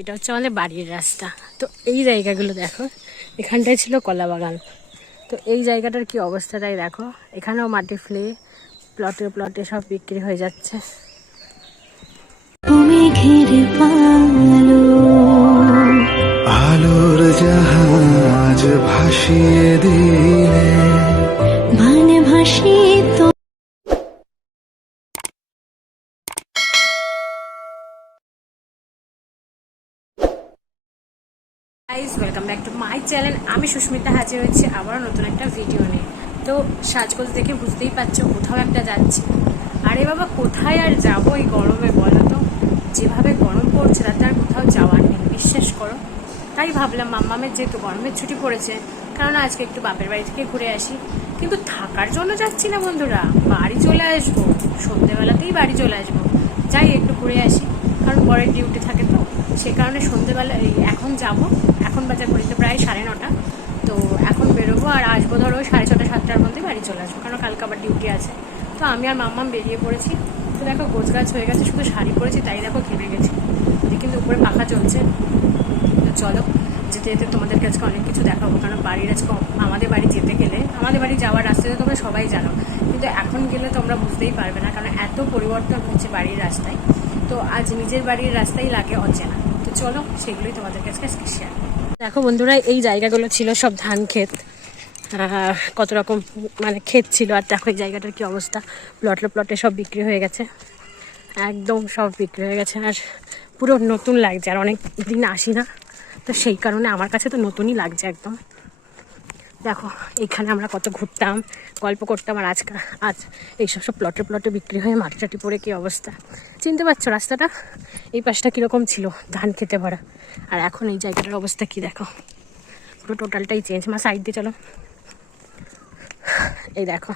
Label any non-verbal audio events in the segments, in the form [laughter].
এটা হচ্ছে আমাদের বাড়ির রাস্তা। তো এই জায়গাগুলো দেখো এখানটায় ছিল কলা বাগান। তো এই জায়গাটার কি অবস্থা তাই দেখো এখানেও মাটি ফ্লে প্লটে প্লটে সব বিক্রি হয়ে যাচ্ছে। আলোর জাহাজ ভাসিয়ে দিলে। Guys welcome back to my channel আমি সুস্মিতা হাজির হয়েছি আবারও নতুন একটা ভিডিও নিয়ে। তো সাজগোজ দেখে বুঝতেই পারছ কোথাও একটা যাচ্ছি। আরে বাবা, কোথায় আর যাব এই গরমে বলো তো? যেভাবে গরম পড়ছে, তাতে আর কোথাও যাওয়ার নেই, বিশ্বাস করো। তাই ভাবলাম, মাম্মামের যেহেতু গরমের ছুটি পড়েছে, কারণ আজকে একটু বাপের বাড়ি থেকে ঘুরে আসি। কিন্তু থাকার জন্য যাচ্ছি না বন্ধুরা, বাড়ি চলে আসব। সন্ধেবেলাতেই বাড়ি চলে আসব। যাই, একটু ঘুরে আসি। কারণ পরের ডিউটি থাকে তো, সে কারণে সন্ধেবেলা এখন যাব। এখন বাজার করিতে প্রায় সাড়ে নটা। তো এখন বেরোবো আর আসব ধরো সাড়ে ছটা, সাতটার মধ্যে বাড়ি চলে আসব, কারণ কালকে আবার ডিউটি আছে। তো আমি আর মাম্মাম বেরিয়ে পড়েছি। তো দেখো গোছ গাছ হয়ে গেছে, শুধু শাড়ি পরেছি, তাই দেখো ঘেমে গেছি। কিন্তু উপরে পাখা চলছে। তো চলো, যেতে যেতে তোমাদের কাছে অনেক কিছু দেখাবো, কারণ বাড়ির আজকে আমাদের বাড়ি যেতে গেলে, আমাদের বাড়ি যাওয়ার রাস্তাতে তোমরা সবাই জানো, কিন্তু এখন গেলে তোমরা বুঝতেই পারবে না, কারণ এত পরিবর্তন হচ্ছে বাড়ির রাস্তায়। তো আজ নিজের বাড়ির রাস্তাই লাগে অচেনা। তো চলো, সেগুলোই তোমাদের কাছে আজকে শেয়ার দেখো বন্ধুরা, এই জায়গাগুলো ছিল সব ধান ক্ষেত। কত রকম মানে ক্ষেত ছিল। আর দেখো এই জায়গাটার কি অবস্থা। প্লটে প্লটে সব বিক্রি হয়ে গেছে। একদম সব বিক্রি হয়ে গেছে। আর পুরো নতুন লাগছে। আর অনেক দিন আসি না। তো সেই কারণে আমার কাছে তো নতুনই লাগছে একদম। দেখো, এখানে আমরা কত ঘুরতাম, গল্প করতাম। আর আজকে, আজ এইসব সব প্লটে প্লটে বিক্রি হয়ে মাটিটাটি পড়ে কী অবস্থা? চিনতে পারছ রাস্তাটা? এই পাশটা কীরকম ছিল? ধান খেতে ভরা। আর এখন এই জায়গাটার অবস্থা কি দেখো? পুরো টোটালটাই চেঞ্জ মা সাইড দিয়ে চলো। এই দেখো,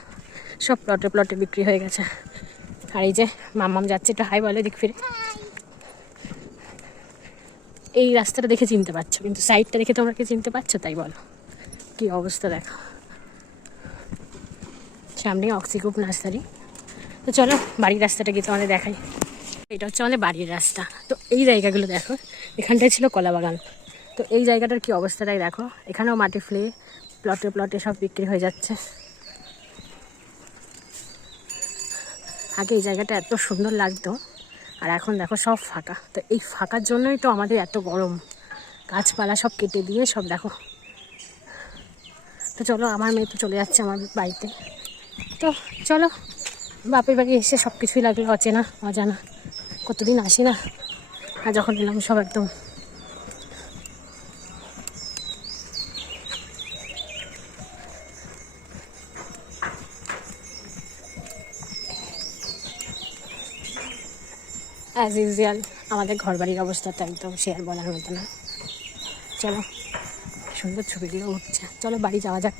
সব প্লটে প্লটে বিক্রি হয়ে গেছে। আর এই যে মাম্মাম যাচ্ছে, একটু হাই বলে দিক ফিরে। এই রাস্তাটা দেখে চিনতে পারছ, কিন্তু সাইডটা দেখে তোমরা কি চিনতে পারছ তাই বলো। কি অবস্থা দেখো। সামনে অক্সিকুপ নার্সারি তো চলো, বাড়ির রাস্তাটা গিয়ে তোমাদের দেখাই। এটা হচ্ছে আমাদের বাড়ির রাস্তা। তো এই জায়গাগুলো দেখো, এখানটায় ছিল কলা বাগান। তো এই জায়গাটার কি অবস্থাটাই দেখো, এখানেও মাটি ফেলে প্লটে প্লটে সব বিক্রি হয়ে যাচ্ছে। আগে এই জায়গাটা এত সুন্দর লাগতো, আর এখন দেখো সব ফাঁকা। তো এই ফাঁকার জন্যই তো আমাদের এত গরম। গাছপালা সব কেটে দিয়ে সব দেখো। তো চলো, আমার মেয়ে তো চলে যাচ্ছে আমার বাড়িতে। তো চলো, বাপের বাড়ি এসে সব কিছুই লাগল, অচেনা, অজানা। কতদিন আসি না? আর যখন এলাম সব একদম অ্যাজ ইউজুয়াল আমাদের ঘর বাড়ির অবস্থাটা একদম শেয়ার বলার মতো না। চলো, সুন্দর ছবিগুলো উঠছে। চলো, বাড়ি যাওয়া যাক।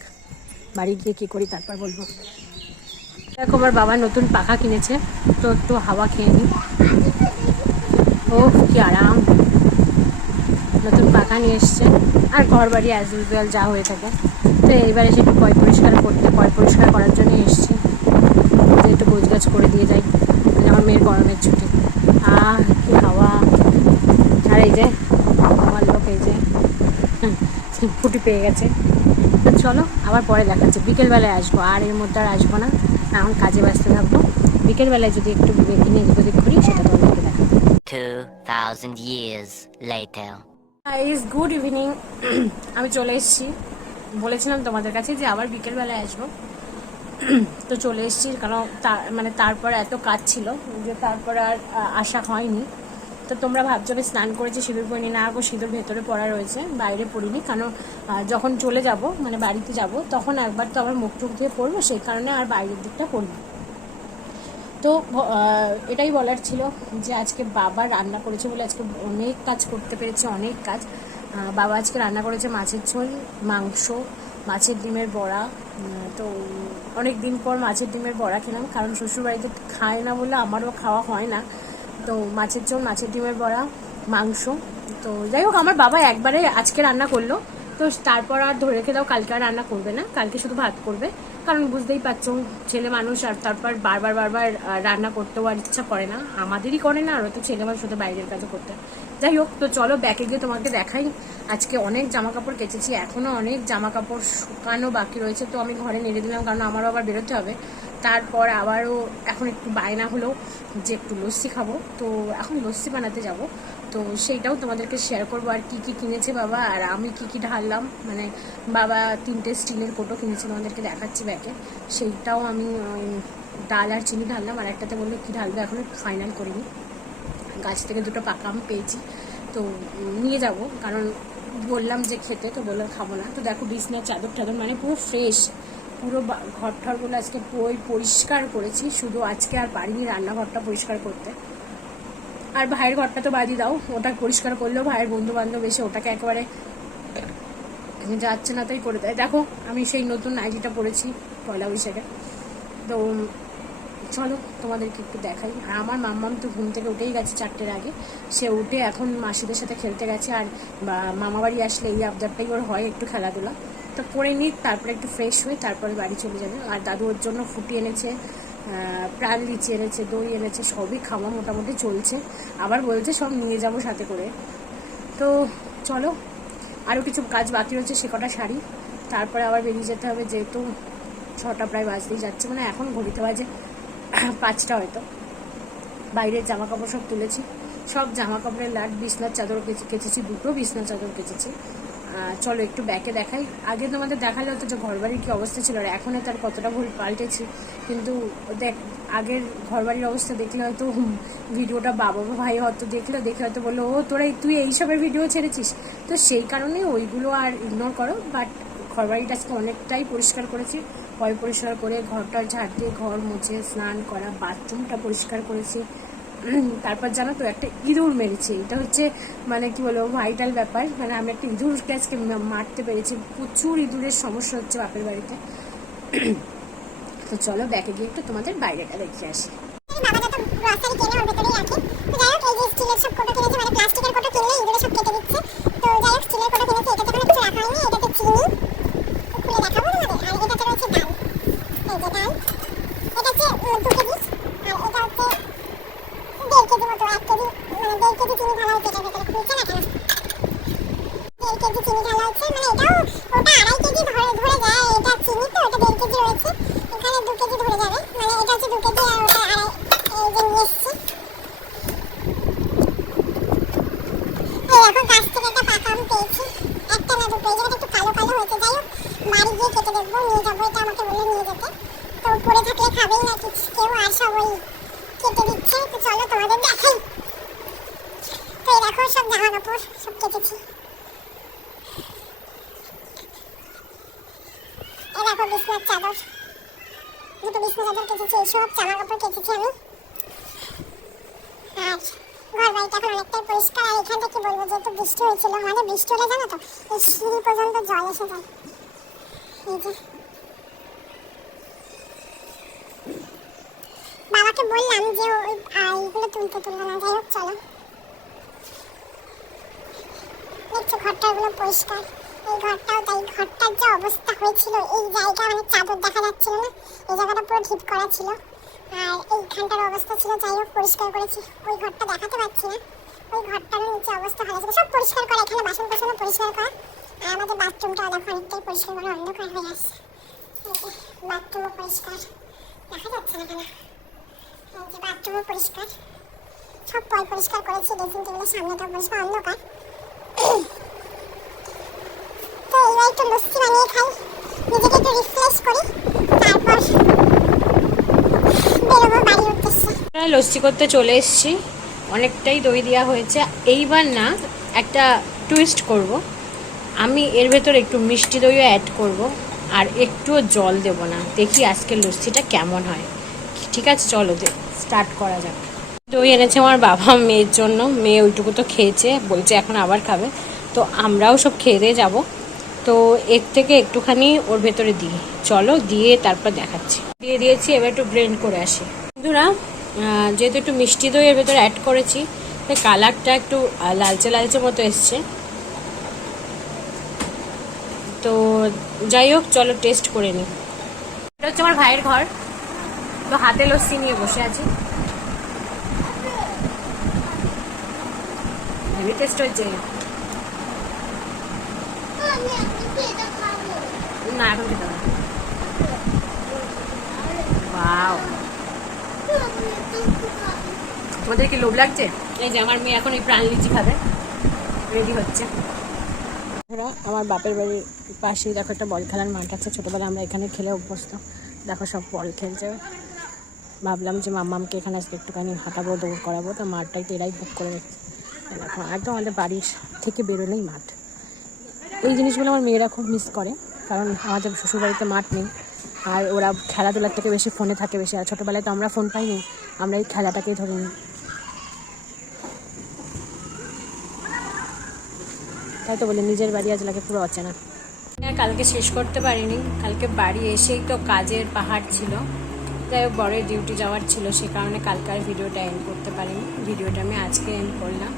বাড়ি গিয়ে কী করি তারপর বলব। দেখো, আমার বাবা নতুন পাখা কিনেছে, তো একটু হাওয়া খেয়ে নিই। ও কি আরাম। নতুন পাখা নিয়ে এসছে। আর ঘর বাড়ি অ্যাজ ইউজুয়াল যা হয়ে থাকে। তো এইবার এসে একটু পয় পরিষ্কার করতে, পয় পরিষ্কার করার জন্য এসছি। যে একটু গোছ গাছ করে দিয়ে যাই আমার মেয়ের গরমের ছুটি। আহ, কি হাওয়া। আর এই যে, আমার লোক এই যে ফুটি পেয়ে গেছে। তো চলো, আবার পরে দেখাচ্ছে। বিকেলবেলায় আসব, আর এর মধ্যে আর আসব না। এখন কাজে ব্যস্ত থাকব। বিকেলবেলায় যদি একটু বিবেক নিয়ে এদিক ওদিক করি, সেটা দেখাবো 2,000 years later. Is good evening আমি চলে এসেছি। বলেছিলাম তোমাদের কাছে যে আবার বিকেলবেলায় আসব। [clears throat] তো চলে এসেছি কারণ মানে তারপর এত কাজ ছিল যে তারপর আর আসা হয়নি। তো তোমরা ভাবছ আমি স্নান করেছি সিঁদুর পরিনি না গো সিঁদুর ভেতরে পড়া রয়েছে বাইরে পড়িনি। কারণ যখন চলে যাব মানে বাড়িতে যাব তখন একবার তো আবার মুখ টুক দিয়ে পড়ব সেই কারণে আর বাইরের দিকটা পড়ি তো এটাই বলার ছিল যে আজকে বাবা রান্না করেছে বলে আজকে অনেক কাজ করতে পেরেছে, অনেক কাজ। বাবা আজকে রান্না করেছে মাছের ঝোল, মাংস, মাছের ডিমের বড়া। তো অনেক দিন পর মাছের ডিমের বড়া খেলাম, কারণ শ্বশুরবাড়িতে খায় না বলে আমারও খাওয়া হয় না। তো মাছের ঝোল, মাছের ডিমের বড়া, মাংস। তো যাই হোক, আমার বাবা একবারে আজকে রান্না করল। তো তারপর আর ধরে রেখে দাও, কালকে আর রান্না করবে না, কালকে শুধু ভাত করবে। কারণ বুঝতেই পারছ, ছেলে মানুষ আর তারপর বারবার বারবার রান্না করতেও আর ইচ্ছা করে না। আমাদেরই করে না, আর তো ছেলে মানুষ হতে বাইরের কাজও করতে। যাই হোক, তো চলো ব্যাকে গিয়ে তোমাকে দেখাই। আজকে অনেক জামা কাপড় কেচেছি এখনও অনেক জামা কাপড় শুকানো বাকি রয়েছে, তো আমি ঘরে নেড়ে দিলাম, কারণ আমারও আবার বেরোতে হবে। তারপর আবারও এখন একটু বায়না হলো যে একটু লস্যি খাব। তো এখন লস্যি বানাতে যাব। তো সেইটাও তোমাদেরকে শেয়ার করব আর কি কি কিনেছে বাবা আর আমি কি কি ঢাললাম। মানে বাবা তিনটে স্টিলের কোটো কিনেছে তোমাদেরকে দেখাচ্ছি ব্যাকে সেইটাও আমি ডাল আর চিনি ঢাললাম আর একটাতে বলল কী ঢালবে এখনও ফাইনাল করিনি। গাছ থেকে দুটো পাকা আম পেয়েছি। তো নিয়ে যাব কারণ বললাম যে খেতে তো বললাম খাব না। তো দেখো বিছনার চাদর টাদর মানে পুরো ফ্রেশ পুরো ঘর ঠরগুলো আজকে পুরোই পরিষ্কার করেছি। শুধু আজকে আর পারিনি রান্নাঘরটা পরিষ্কার করতে। আর ভাইয়ের ঘরটা তো বাদই দাও, ওটা পরিষ্কার করলেও ভাইয়ের বন্ধু বান্ধব এসে ওটাকে একেবারে যাচ্ছে না তাই করে দেয়। দেখো, আমি সেই নতুন নাইটিটা পরেছি পয়লা বৈশাখে। তো চলো, তোমাদেরকে একটু দেখাই। আর আমার মাম্মাম তো ঘুম থেকে উঠেই গেছে চারটের আগে। সে উঠে এখন মাসিদের সাথে খেলতে গেছে আর বা মামা আসলে এই আবদারটাই ওর হয় একটু খেলাধুলা। তো করে নিই তারপরে একটু ফ্রেশ হয়ে তারপরে বাড়ি চলে যাবে। আর দাদু ওর জন্য ফুটি এনেছে প্রাণ লিচি এনেছে, দই এনেছে, সবই খাওয়া মোটামুটি চলছে। আবার বলছে সব নিয়ে যাব সাথে করে। তো চলো আরও কিছু কাজ বাকি রয়েছে, সে কটা শাড়ি। তারপরে আবার বেরিয়ে যেতে হবে, যেহেতু ছটা প্রায় বাজতেই যাচ্ছে মানে এখন ঘড়িতে বাজে পাঁচটা হয়তো। বাইরের জামা কাপড় সব তুলেছি। সব জামা কাপড়ের লাট, বিছনার চাদর কেচে- কেচেছি, দুটো বিছনার চাদর কেচেছি। চলো একটু ব্যাকে দেখাই। আগে তোমাদের দেখালে হতো যে ঘর ঘরবাড়ির কী অবস্থা ছিল, আর এখন তার কতটা ভুল পাল্টেছি। কিন্তু দেখ, আগের ঘরবাড়ির অবস্থা দেখলে হয়তো ভিডিওটা বাবা বা ভাই হয়তো দেখলে, দেখে হয়তো বলল, ও, তোরা তুই এইসবের ভিডিও ছেড়েছিস? তো সেই কারণে ওইগুলো আর ইগনোর করো বাট ঘরবাড়িটা আজকে অনেকটাই পরিষ্কার করেছি। পয় পরিষ্কার করে ঘরটা ঝাড় দিয়ে ঘর মুছে, স্নান করা বাথরুমটা পরিষ্কার করেছি। তারপর জানো তো একটা ইঁদুর মেরেছে। এটা হচ্ছে মানে কি বলব, ভাইটাল ব্যাপার। মানে আমি একটা ইঁদুরকে আজকে মা- মারতে পেরেছি। প্রচুর ইঁদুরের সমস্যা হচ্ছে বাপের বাড়িতে। তো চলো ব্যাকে গিয়ে একটু তোমাদের বাইরেটা দেখিয়ে আসি। মানে এটা হচ্ছে দু কেজি আর এটা হচ্ছে দেড় কেজি মতো এক কেজি মানে দেড় কেজি চিনি ঢালা হচ্ছে এটার ভেতরে। খুলছে না কেন? দেড় কেজি চিনি ঢালা হচ্ছে মানে এটাও ওটা আড়াই কেজি ধরে ধরে যায়, এটা চিনি তো এটা দেড় কেজি রয়েছে। এখানে দু কেজি ধরে যাবে মানে এটা হচ্ছে দু কেজি, আর ওটা আড়াই এই যে নিয়ে এসছি। এখন গাছ থেকে একটা পাকা আম পেয়েছি, একটা না দুটো, এই জায়গাটা একটু কালো কালো হয়েছে। যাই হোক, বাড়ি গিয়ে কেটে দেখব, নিয়ে যাব, এটা আমাকে বলল নিয়ে যেতে। তো পড়ে থাকলে খাবেই না কেউ আর সব কেটে দিচ্ছে তো চলো তোমাদের দেখাই। তো এই সব জামা কাপড় সব কেটেছি। এই দেখো বিছনার চাদর। দুটো বিছনা চাদর কেটেছি এইসব জামা কাপড় কেটেছি আমি। আর ঘর বাড়িটা এখন অনেকটাই পরিষ্কার, আর এখান থেকে বলব, যেহেতু বৃষ্টি হয়েছিল আমাদের বৃষ্টি হলে জানো তো, এই সিঁড়ি পর্যন্ত জল এসে যায়। এই যে বাবাকে বললাম যে ওই এইগুলো তুলতে তুললো না। যাই হোক, চলো। দেখছ, ঘরটাগুলো পরিষ্কার। এই ঘরটাও তাই ঘরটার যে অবস্থা হয়েছিল, এই জায়গা মানে চাদর দেখা যাচ্ছিল না? এই জায়গাটা পুরো ঢিপ করা ছিল। আর এইখানটার অবস্থা ছিল, যাই হোক, পরিষ্কার করেছি। ওই ঘরটা দেখাতে পাচ্ছি না। ওই ঘরটারও নিচে অবস্থা ভালো ছিল। সব পরিষ্কার করা, এখানে বাসন কোসনও পরিষ্কার করা। আর আমাদের বাথরুমটা দেখো অনেকটাই পরিষ্কার করে, অন্ধকার হয়ে আসছে বাথরুমও পরিষ্কার। দেখা যাচ্ছে না এই যে বাথরুমও পরিষ্কার। সব পয় পরিষ্কার করেছি, ড্রেসিং টেবিলের অন্ধকার। তো এইবার একটু লস্যি বানিয়ে খাই, নিজেকে একটু রিফ্রেশ করি, তারপর লস্যি করতে চলে এসেছি, অনেকটাই দই দেওয়া হয়েছে। এইবার না, একটা টুইস্ট করব। আমি এর ভেতর একটু মিষ্টি দইও অ্যাড করব, আর একটুও জল দেব না। দেখি আজকের লস্যিটা কেমন হয়। ঠিক আছে, চলো স্টার্ট করা যাক। দই এনেছে আমার বাবা মেয়ের জন্য। মেয়ে ওইটুকু তো খেয়েছে, বলছে এখন আবার খাবে। তো আমরাও সব খেয়ে দিয়ে যাব। তো এর থেকে একটুখানি ওর ভেতরে দিই। চলো দিয়ে তারপর দেখাচ্ছি। দিয়ে দিয়েছি, এবার একটু ব্লেন্ড করে আসি। বন্ধুরা যেহেতু একটু মিষ্টি দই এর ভেতরে অ্যাড করেছি, তাই কালারটা একটু লালচে লালচে মতো এসছে। তো যাই হোক, চলো টেস্ট করে নিই। এটা হচ্ছে আমার ভাইয়ের ঘর। তো হাতে লস্যি নিয়ে বসে আছি। হেভি টেস্ট হচ্ছে। না, এখন খেতে হবে। ওয়াও তোমাদের কি লোভ লাগছে? এই যে আমার মেয়ে এখন এই প্রাণ লিচি খাবে। রেডি হচ্ছে। আমার বাপের বাড়ির পাশেই দেখো একটা বল খেলার মাঠ আছে। ছোটোবেলা আমরা এখানে খেলে অভ্যস্ত। দেখো সব বল খেলছে। ভাবলাম যে মাম্মামকে এখানে আজকে একটুখানি হাঁটাবো, দৌড় করাবো। তো মাঠটাই তো এরাই বুক করে রেখেছে। দেখো একদম আমাদের বাড়ির থেকে বেরোলেই মাঠ। এই জিনিসগুলো আমার মেয়েরা খুব মিস করে, কারণ আমাদের শ্বশুরবাড়িতে মাঠ নেই। আর ওরা খেলাধুলার থেকে বেশি ফোনে থাকে বেশি। আর ছোটোবেলায় তো আমরা ফোন পাইনি, আমরা এই খেলাটাকেই ধরে নিই। তাই তো বলি নিজের বাড়ি আজ লাগে পুরো অচেনা। কালকে শেষ করতে পারিনি, কালকে বাড়ি এসেই তো কাজের পাহাড় ছিল। যাই হোক বড়ের ডিউটি যাওয়ার ছিল, সে কারণে কালকে আর ভিডিওটা এন্ড করতে পারিনি। ভিডিওটা আমি আজকে এন্ড করলাম।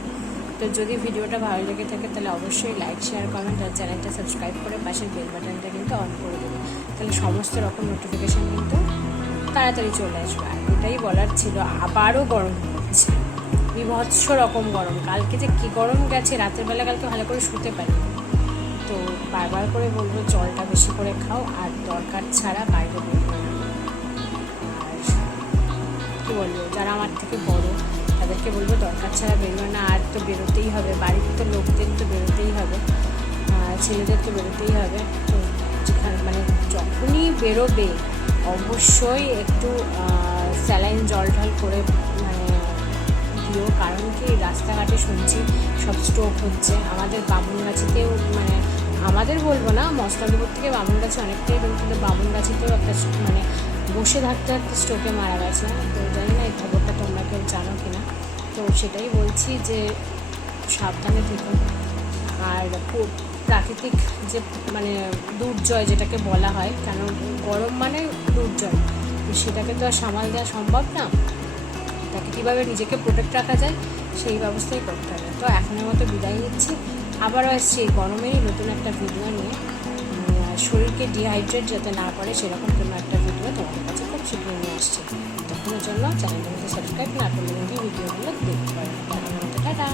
তো যদি ভিডিওটা ভালো লেগে থাকে, তাহলে অবশ্যই লাইক শেয়ার কমেন্ট আর চ্যানেলটা সাবস্ক্রাইব করে পাশের বেল বাটনটা কিন্তু অন করে দেবে। তাহলে সমস্ত রকম নোটিফিকেশান কিন্তু তাড়াতাড়ি চলে আসবে। আর এটাই বলার ছিল, আবারও গরম হচ্ছে বিভৎস রকম গরম। কালকে যে কী গরম গেছে, রাতের বেলা কালকে ভালো করে শুতে পারি তো বারবার করে বলব, জলটা বেশি করে খাও, আর দরকার ছাড়া বাইরে আর কী বলব, যারা আমার থেকে বড়, তাদেরকে বলব দরকার ছাড়া বেরোবে না, আর তো বেরোতেই হবে, বাড়িতে তো লোকদের তো বেরোতেই হবে ছেলেদের তো বেরোতেই হবে, তো যেখানে মানে যখনই বেরোবে, অবশ্যই একটু স্যালাইন জল ঢল করে মানে দিও, কারণ কি রাস্তাঘাটে শুনছি সব স্ট্রোক হচ্ছে, আমাদের বামুনগাছিতেও মানে আমাদের বলব না, মস্তনপুর থেকে বামুনগাছি অনেকটাই দূর, কিন্তু বামুনগাছিতেও একটা মানে বসে থাকতে থাকতে স্ট্রোকে মারা গেছে, তো জানি না এই খবরটা তোমরা কেউ জানো কি না তো সেটাই বলছি যে সাবধানে থেকো। আর প্রাকৃতিক যে মানে দুর্জয় যেটাকে বলা হয়, কেন গরম মানে দুর্জয় সেটাকে তো আর সামাল দেওয়া সম্ভব না। তাকে কীভাবে নিজেকে প্রোটেক্ট রাখা যায়, সেই ব্যবস্থাই করতে হবে। তো এখনের মতো বিদায় নিচ্ছি। আবারও আসছি গরমেরই নতুন একটা ভিডিও নিয়ে। শরীরকে ডিহাইড্রেট যাতে না করে, সেরকম কোনো একটা ভিডিও তোমাদের কাছে খুব শীঘ্রই নিয়ে আসছি তখনের জন্য চ্যানেলটাকে সাবস্ক্রাইব না করলে ভিডিওগুলো দেখতে পারো টাটা